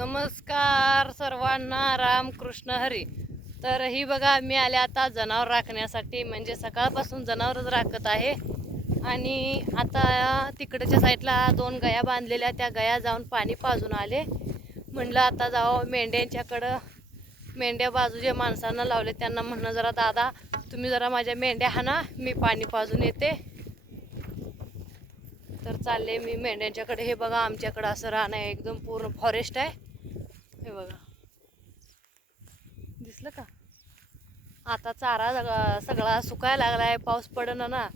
नमस्कार सर्वांना राम कृष्ण हरी. तर ही बघा मी आले आता जनावर राखण्यासाठी. म्हणजे सकाळपासून जनावरच राखत आहे. आणि आता तिकडच्या साईडला दोन गया बांधलेल्या त्या गया जाऊन पाणी पाजून आले. म्हणलं आता जावं मेंढ्यांच्याकडं. मेंढ्या बाजूच्या माणसांना लावले त्यांना म्हणणं जरा दादा तुम्ही जरा माझ्या मेंढ्या हाना मी पाणी पाजून येते. तर चालले मी मेंढ्यांच्याकडे. हे बघा आमच्याकडं असं राहणं आहे. एकदम पूर्ण फॉरेस्ट आहे. हे बघा. दिसलं का? आता चारा सगळा- सगळा सुकायला लागलाय. पाऊस पडना ना.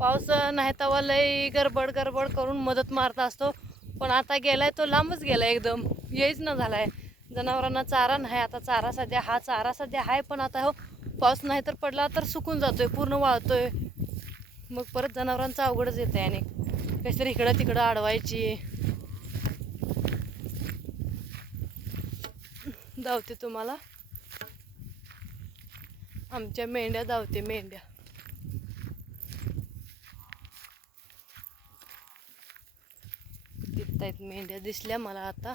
पाऊस नाही तेव्हा लय गडबड गडबड करून मदत मारत असतो. पण आता गेलाय तो लांबच गेलाय एकदम. येईच ना झालाय. जनावरांना चारा नाही. आता चारा सध्या हा चारा सध्या आहे पण आता हो पाऊस नाही तर पडला तर सुकून जातोय पूर्ण वाळतोय. मग परत जनावरांचं अवघडच येते आहे आणि. काहीतरी इकडं तिकडं अडवायची धावते तुम्हाला. आमच्या मेंढ्या धावते मेंढ्या. तिथं आहेत मेंढ्या दिसल्या मला आता.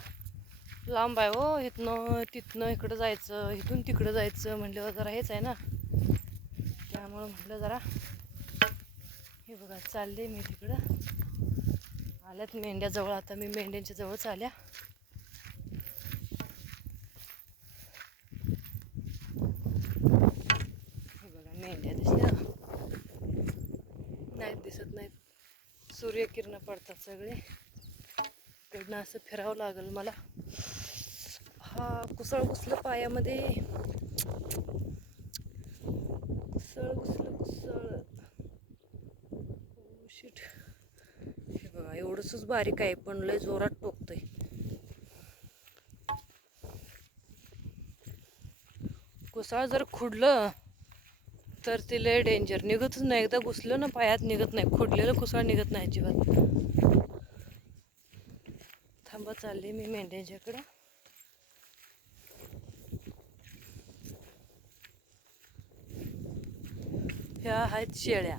लांब आहे हो इथनं तिथनं इकडं जायचं इथून तिकडं जायचं म्हटल्यावर जरा हेच आहे ना. त्यामुळं म्हटलं जरा हे बघा चालले मी तिकडं. आल्यात मेंढ्या जवळ आता मी मेंढ्यांच्या जवळच आल्या हे बघा मेंढ्या दिसल्या नाहीत दिसत नाहीत. सूर्यकिरण पडतात सगळे. इकडनं असं फिरावं लागेल मला. हा कुसळ घुसलं पायामध्ये. कुसळ घुसलं कुसळ. Oh, शिट हे बघा एवढंच बारीक आहे पण लय जोरात टोकतंय. कुसळ जर खुडलं तर ते लय डेंजर निघतच नाही. एकदा घुसलं ना पायात निघत नाही. खोडलेलं कुसाळ निघत नाही अजिबात. थांबा चालले मी मेंढ्यांच्याकडं ह्या आहेत शेळ्या.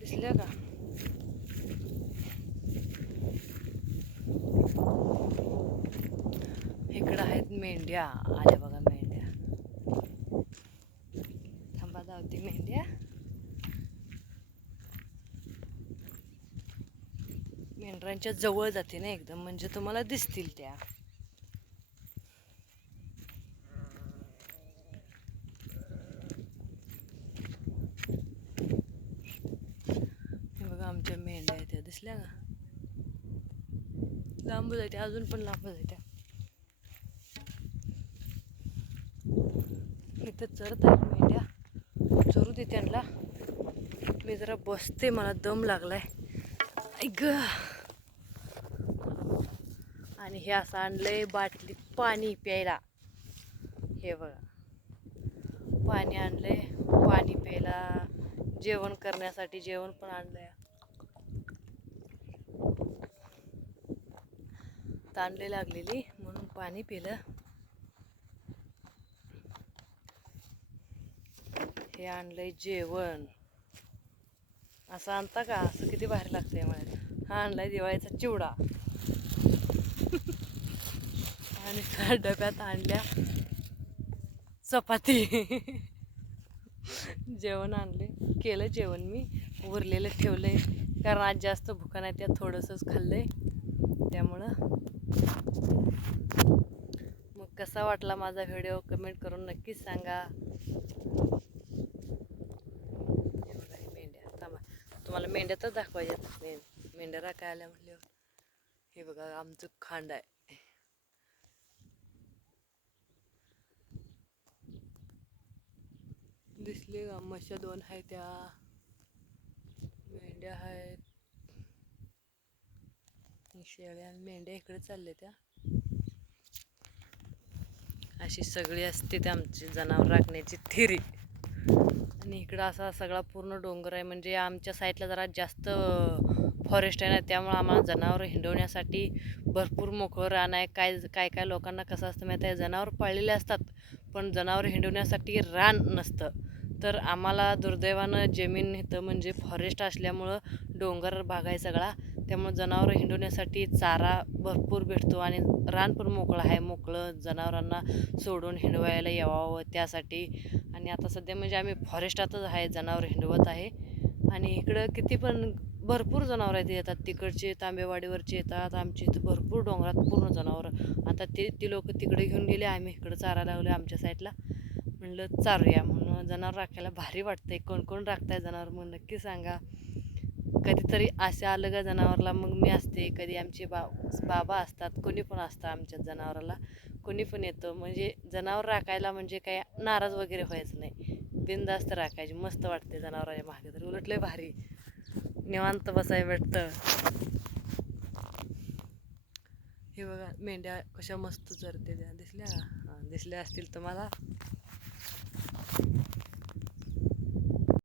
दिसल्या का? इकडं आहेत मेंढ्या. आल्या बघा मेंढ्या थांबा धावती मेंढ्या पांढऱ्यांच्या जवळ जाते ना एकदम म्हणजे तुम्हाला दिसतील त्या. बघा आमच्या मेंढ्या आहेत त्या. दिसल्या ना लांब जायत्या अजून पण लांब जायत्या इथं चरत आहेत मेंढ्या. चरू दे त्यांना. मी जरा बसते मला दम लागलाय. ऐक आणि हे असं आणलंय बाटलीत पाणी प्यायला. हे बघा. पाणी आणलंय पाणी प्यायला. जेवण करण्यासाठी जेवण पण आणलंय. तांडले लागलेली म्हणून पाणी पिलं. हे आणलंय जेवण. असं आणता का? असं किती भारी लागतंय मला हा आणलाय दिवाळीचा चिवडा. आणि त्या डब्यात आणल्या. चपाती. जेवण आणले. केलं जेवण मी. उरलेलं ठेवलंय. कारण आज जास्त भुका नाही त्यात थोडंसंच खाल्लंय. त्यामुळं. मग कसा वाटला माझा व्हिडिओ? कमेंट करून नक्कीच सांगा. मेंढ्या. थांबा. तुम्हाला मेंढ्या तर दाखवायच्यात. मेंढ्या राखायला आल्या म्हटल्यावर हे बघा आमचं खांड आहे. दिसले का म्हशा दोन आहेत त्या. मेंढ्या आहेत. शेळ्या मेंढ्या इकडे चालले त्या. अशी सगळी असते त्या आमची जनावर राखण्याची थिरी. आणि इकडं असा सगळा पूर्ण डोंगर आहे. म्हणजे आमच्या साईडला जरा जास्त फॉरेस्ट आहे ना त्यामुळं आम्हाला जनावरं हिंडवण्यासाठी भरपूर मोकळं रान आहे. काय काय काय लोकांना कसं असतं माहिती आहे? जनावर पाळलेले असतात पण जनावर हिंडवण्यासाठी रान नसतं. तर आम्हाला दुर्दैवानं जमीन इथं म्हणजे फॉरेस्ट असल्यामुळं डोंगर भाग आहे सगळा. त्यामुळं जनावरं हिंडवण्यासाठी चारा भरपूर भेटतो आणि रान पण मोकळं आहे. मोकळं जनावरांना सोडून हिंडवायला यावावं त्यासाठी. आणि आता सध्या म्हणजे आम्ही फॉरेस्टातच आहे जनावर हिंडवत आहे. आणि इकडं किती पण भरपूर जनावरं आहेत येतात. तिकडचे तांबेवाडीवरचे येतात. आमच्या इथं भरपूर डोंगरात पूर्ण जनावरं. आता ते ती लोक तिकडे घेऊन गेले. आम्ही इकडं चारा लावले आमच्या साईडला म्हणलं चारूया म्हणून जनावर राखायला भारी वाटतंय. कोण कोण राखताय जनावर मग नक्की सांगा. कधीतरी असं आलं का जनावरला मग मी असते. कधी आमचे बा बाबा असतात कोणी पण असतं आमच्या जनावराला. कोणी पण येतं. म्हणजे जनावर राखायला म्हणजे काय नाराज वगैरे व्हायचं नाही. बिनधास्त राखायची. मस्त वाटते जनावराच्या मागे तर. उलटलंय भारी. निवांत बसायला भेटतं. हे बघा मेंढ्या कशा मस्त चरते त्या. दिसल्या? हां दिसल्या असतील तुम्हाला